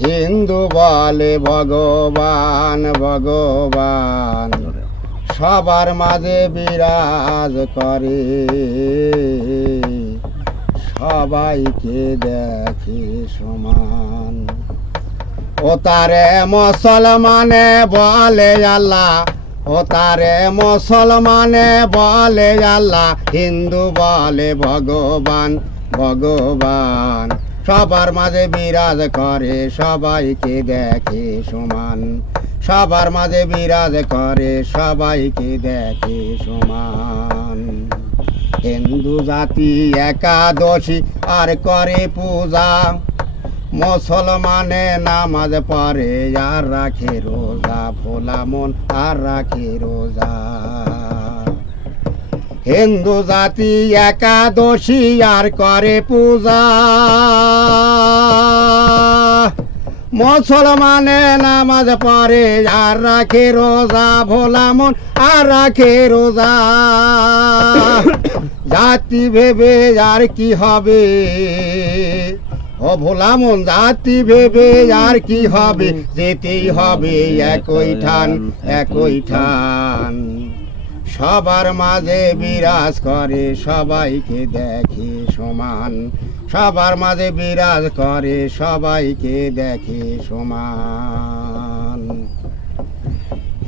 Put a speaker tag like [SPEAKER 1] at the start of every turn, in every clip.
[SPEAKER 1] হিন্দু বলে ভগবান ভগবান। সবার মাঝে বিরাজ করে। সবাইকে দেখে সমান। ও তারে মুসলমানে বলে আল্লাহ, ও তারে মুসলমানে বলে আল্লাহ, হিন্দু বলে ভগবান ভগবান। সবার মাঝে বিরাজ করে, সবাইকে দেখে সমান। সবার মাঝে বিরাজ করে, সবাইকে দেখে সমান। হিন্দু জাতি একাদশী আর করে পূজা। মুসলমানে নামাজ পড়ে, আর রাখে রোজা, ভোলা মন, আর রাখে রোজা। হিন্দু জাতি একাদশী আর করে পূজা। মুসলমানে নামাজ পড়ে আর রাখে রোজা, ভোলা মন আর রাখে রোজা। জাতি ভেবে আর কি হবে? ও ভোলা মন, জাতি ভেবে আর কি হবে? যেতেই হবে একই ঠান একই ঠান। সবার মাঝে বিরাজ করে, সবাইকে দেখে সমান। সবার মাঝে বিরাজ করে, সবাইকে দেখে সমান।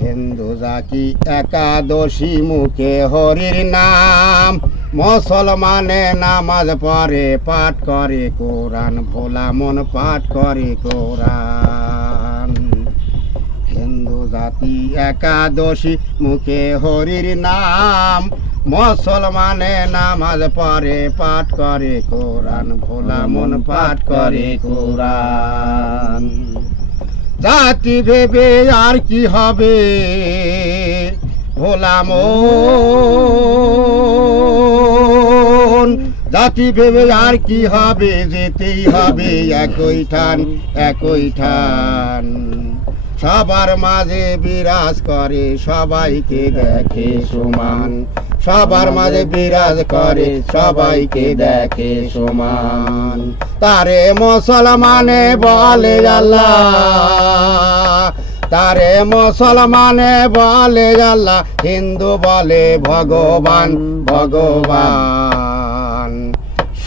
[SPEAKER 1] হিন্দু জাতি একাদশী মুখে হরির নাম। মুসলমানে নামাজ পড়ে, পাঠ করে, কোরআন ভোলা, মন পাঠ করে, কোরআন। জাতি একাদশী, মুখে হরির নাম। মুসলমানে নামাজ পড়ে, পাঠ করে, কোরআন ভোলা মন পাঠ করে, কোরআন। জাতি ভেবে আর কি হবে? ভোলা মন। জাতি ভেবে আর কি হবে? যেতেই হবে একই ঠান একই ঠান। সবার মাঝে বিরাজ করে, সবাইকে দেখে সমান। সবার মাঝে বিরাজ করে, সবাইকে দেখে সমান। তারে মুসলমানে বলে আল্লাহ। তারে মুসলমানে বলে আল্লাহ। হিন্দু বলে ভগবান ভগবান।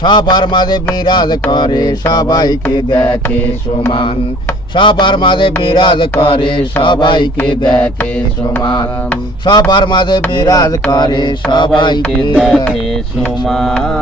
[SPEAKER 1] সবার মাঝে বিরাজ করে, সবাইকে দেখে সমান। সবার মাঝে বিরাজ করে সবাইকে দেখে সমান। সবার মাঝে বিরাজ করে সবাইকে দেখে সমান।